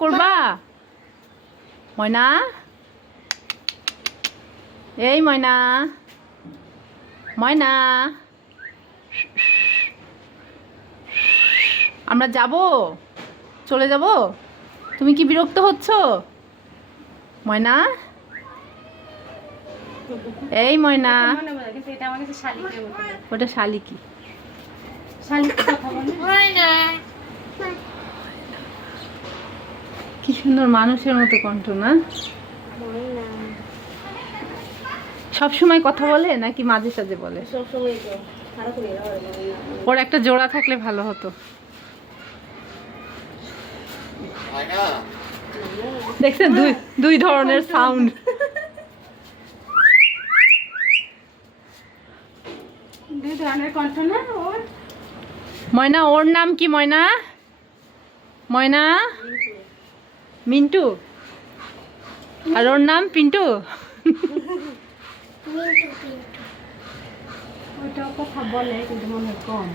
করবা ময়না, এই ময়না, ময়না, আমরা যাব, চলে যাব। তুমি কি বিরক্ত হচ্ছ ময়না? এই ময়না, ওটা শালিকি। কি সুন্দর মানুষের মতো কণ্ঠ না? সব সময় কথা বলে নাকি মাঝে সাঝে বলে? ওর একটা জোড়া থাকলে ভালো হতো। দেখছেন দুই ধরনের সাউন্ড। ময়না, ওর নাম কি ময়না? ময়না মিন্টু, আর ওর নাম পিন্টু। ওইটাও কথা বলে কিন্তু মনে কম।